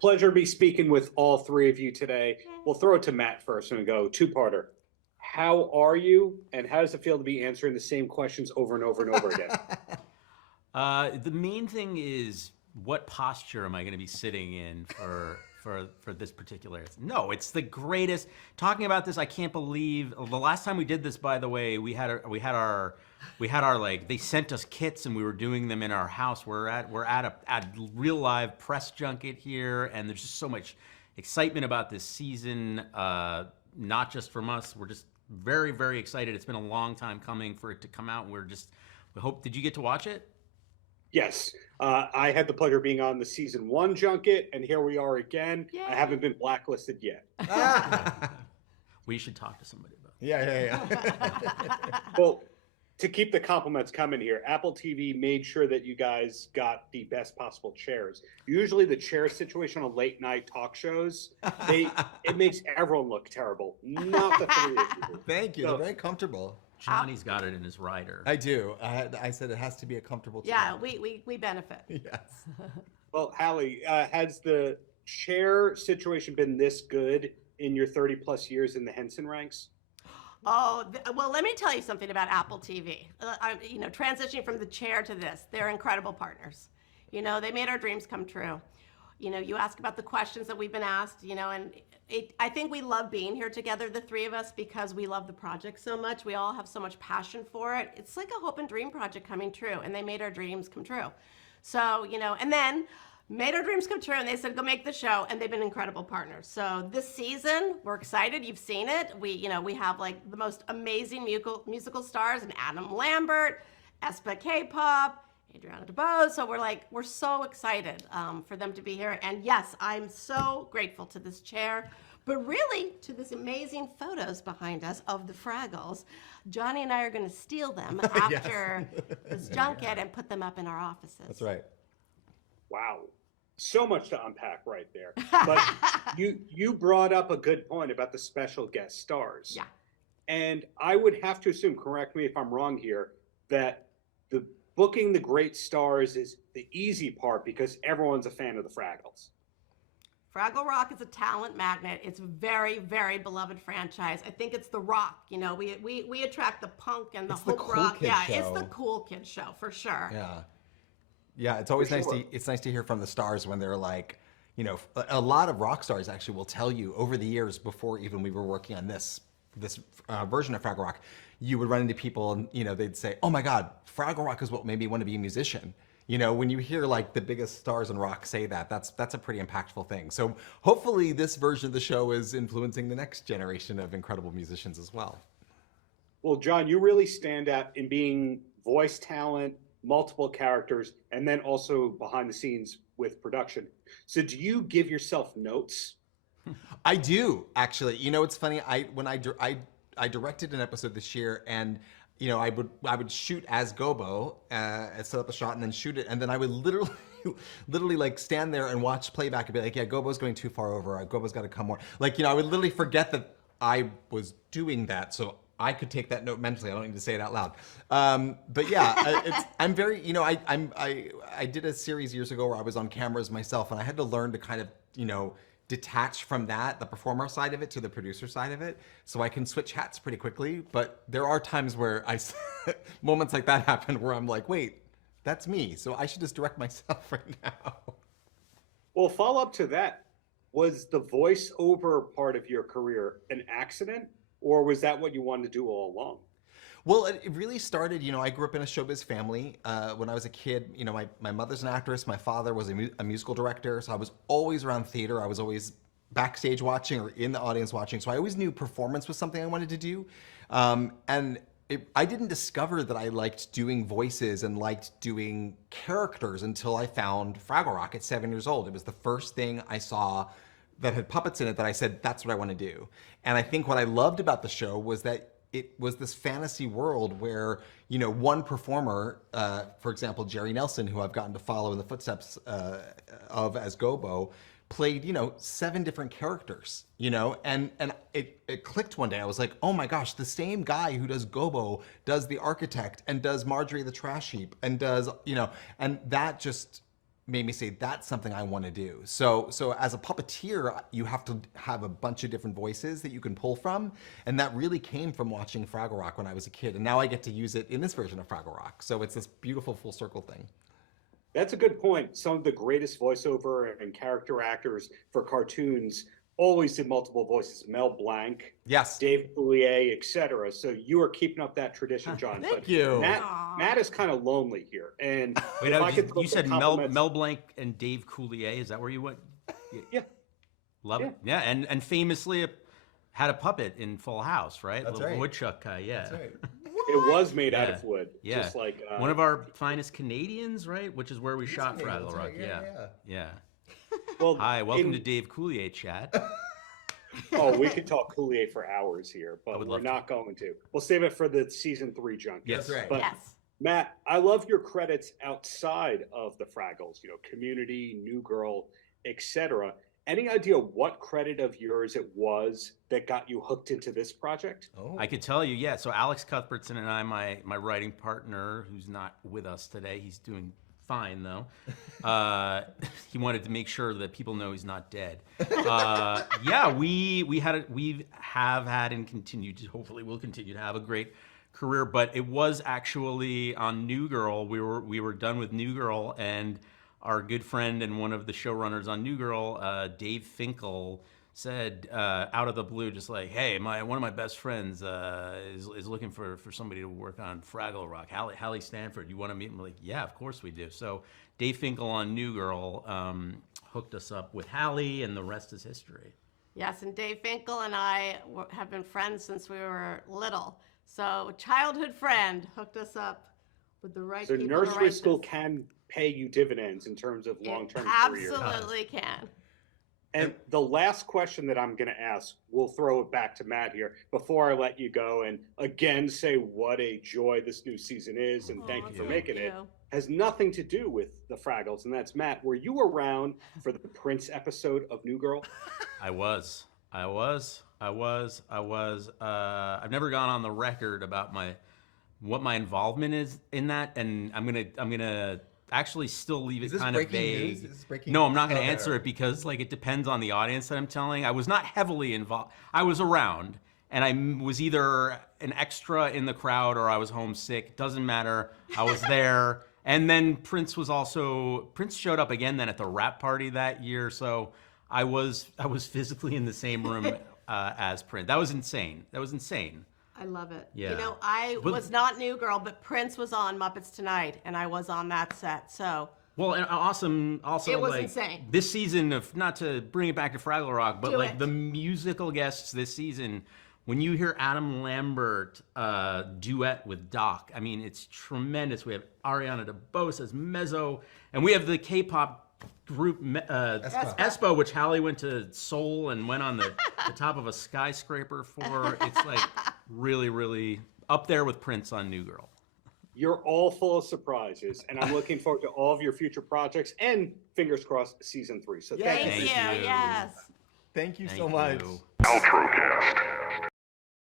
Pleasure be speaking with all three of you today. We'll throw it to Matt first and go two-parter. How are you, and how does it feel to be answering the same questions over and over and over again? The main thing is, what posture am I going to be sitting in for this particular? No, it's the greatest. Talking about this, I can't believe the last time we did this. By the way, we had our like, they sent us kits and we were doing them in our house. We're at a real live press junket here, and there's just so much excitement about this season. Not just from us. We're just very, very excited. It's been a long time coming for it to come out. We hope. Did you get to watch it? Yes, I had the pleasure of being on the season 1 junket, and here we are again. Yay. I haven't been blacklisted yet. We should talk to somebody about it. Yeah. Well, to keep the compliments coming here, Apple TV made sure that you guys got the best possible chairs. Usually the chair situation on late night talk shows, it makes everyone look terrible, not the three of you. Thank you. So, They're very comfortable. Johnny's got it in his rider. I do. I said it has to be a comfortable chair. Yeah, we benefit. Yes. well, Halle, has the chair situation been this good in your 30 plus years in the Henson ranks? Oh, well, let me tell you something about Apple TV. Transitioning from the chair to this, they're incredible partners. They made our dreams come true. You ask about the questions that we've been asked, and I think we love being here together, the three of us, because we love the project so much. We all have so much passion for it. It's like a hope and dream project coming true, and they made our dreams come true. So, and then made our dreams come true, and they said, go make the show, and they've been incredible partners. So this season, we're excited. You've seen it. We have like the most amazing musical stars, and Adam Lambert, Espa K-pop, Adriana DeBose. So we're so excited for them to be here. And yes, I'm so grateful to this chair, but really to this amazing photos behind us of the Fraggles. Johnny and I are going to steal them after this junket and put them up in our offices. That's right. Wow. So much to unpack right there. But you brought up a good point about the special guest stars. Yeah. And I would have to assume, correct me if I'm wrong here, that the booking the great stars is the easy part because everyone's a fan of the Fraggles. Fraggle Rock is a talent magnet. It's a very, very beloved franchise. I think it's the rock. We attract the punk and the hope cool rock. kid Yeah, show. it's the cool kid show for sure. Yeah. Yeah, it's always nice sure. it's nice to hear from the stars when they're like, a lot of rock stars actually will tell you over the years before even we were working on this version of Fraggle Rock, you would run into people and they'd say, "Oh my God, Fraggle Rock is what made me want to be a musician." When you hear like the biggest stars in rock say that, that's a pretty impactful thing. So hopefully this version of the show is influencing the next generation of incredible musicians as well. Well, John, you really stand out in being voice talent, multiple characters, and then also behind the scenes with production. So do you give yourself notes? I do, actually. It's funny. When I directed an episode this year, and I would shoot as Gobo, set up a shot, and then shoot it, and then I would literally like stand there and watch playback and be like, yeah, Gobo's going too far over. Gobo's got to come more. Like I would literally forget that I was doing that, so I could take that note mentally. I don't need to say it out loud. But yeah, I'm very, I did a series years ago where I was on cameras myself, and I had to learn to kind of, detach from the performer side of it to the producer side of it. So I can switch hats pretty quickly. But there are times where moments like that happen where I'm like, wait, that's me. So I should just direct myself right now. Well, follow up to that, was the voiceover part of your career an accident, or was that what you wanted to do all along? Well, it really started, I grew up in a showbiz family. When I was a kid, my mother's an actress. My father was a musical director. So I was always around theater. I was always backstage watching or in the audience watching. So I always knew performance was something I wanted to do. I didn't discover that I liked doing voices and liked doing characters until I found Fraggle Rock at 7 years old. It was the first thing I saw that had puppets in it that I said, that's what I want to do. And I think what I loved about the show was that it was this fantasy world where, one performer, for example, Jerry Nelson, who I've gotten to follow in the footsteps of as Gobo, played, 7 different characters, and it clicked one day. I was like, oh my gosh, the same guy who does Gobo does the architect and does Marjorie the trash heap and does, and that just made me say that's something I want to do. So as a puppeteer, you have to have a bunch of different voices that you can pull from, and that really came from watching Fraggle Rock when I was a kid, and now I get to use it in this version of Fraggle Rock. So it's this beautiful full circle thing. That's a good point. Some of the greatest voiceover and character actors for cartoons always did multiple voices. Mel Blanc, Yes. Dave Coulier, etc. So you are keeping up that tradition, John. Thank But you. Matt is kind of lonely here. And Wait, if no, I could throw you some said compliments- Mel Blanc and Dave Coulier. Is that where you went? Yeah. Love it. Yeah, and famously had a puppet in Full House, right? That's Little right. woodchuck guy. Yeah. That's right. It was made out Yeah. of wood. Yeah. Just like One of our finest Canadians, right? Which is where we shot Canadian, Fraggle that's Rock. right. Yeah. Yeah, Yeah. well, Hi, welcome in- to Dave Coulier chat. Oh, we could talk Coulier for hours here, I but would we're love to. not going to. We'll save it for the season 3 junk. Yes. That's right. But Yes. Matt, I love your credits outside of the Fraggles, Community, New Girl, etc. Any idea what credit of yours it was that got you hooked into this project? Oh. I could tell you, yeah. So Alex Cuthbertson and I, my writing partner, who's not with us today, he's doing fine though. He wanted to make sure that people know he's not dead. Yeah, we have had and continue to, hopefully will continue to have a great career. But it was actually on New Girl. We were done with New Girl, and our good friend and one of the showrunners on New Girl, Dave Finkel, said out of the blue, just like, "Hey, one of my best friends is looking for somebody to work on Fraggle Rock. Halle Stanford, you want to meet him?" We're like, "Yeah, of course we do." So Dave Finkel on New Girl hooked us up with Halle, and the rest is history. Yes, and Dave Finkel and I have been friends since we were little. So a childhood friend hooked us up with the right So people. to nursery write school this. can pay you dividends in terms of long-term career. Absolutely can. And the last question that I'm going to ask, we'll throw it back to Matt here before I let you go, and again say what a joy this new season is, and thank you for making it. Has nothing to do with the Fraggles, and that's Matt. Were you around for the Prince episode of New Girl? I was. I've never gone on the record about what my involvement is in that, and I'm gonna actually still leave Is it this kind of breaking vague. news? Is this breaking No, I'm news? not gonna Okay. answer it because it depends on the audience that I'm telling. I was not heavily involved. I was around, and I was either an extra in the crowd or I was homesick. Doesn't matter. I was there. And then Prince showed up again then at the rap party that year. So I was physically in the same room as Prince. That was insane. I love it. Yeah. You know, I But- was not New Girl, but Prince was on Muppets Tonight, and I was on that set. So Well, and awesome. Also, It was insane. This season of, not to bring it back to Fraggle Rock, but Do like it. the musical guests this season, when you hear Adam Lambert duet with Doc, I mean, it's tremendous. We have Ariana DeBose as Mezzo, and we have the K-pop group Espo, which Halle went to Seoul and went on the top of a skyscraper for. It's like really, really up there with Prince on New Girl. You're all full of surprises, and I'm looking forward to all of your future projects, and fingers crossed, season 3. So Yeah. thank you. thank you. Thank you. Yes. Thank you Thank so much. you. Paltrocast.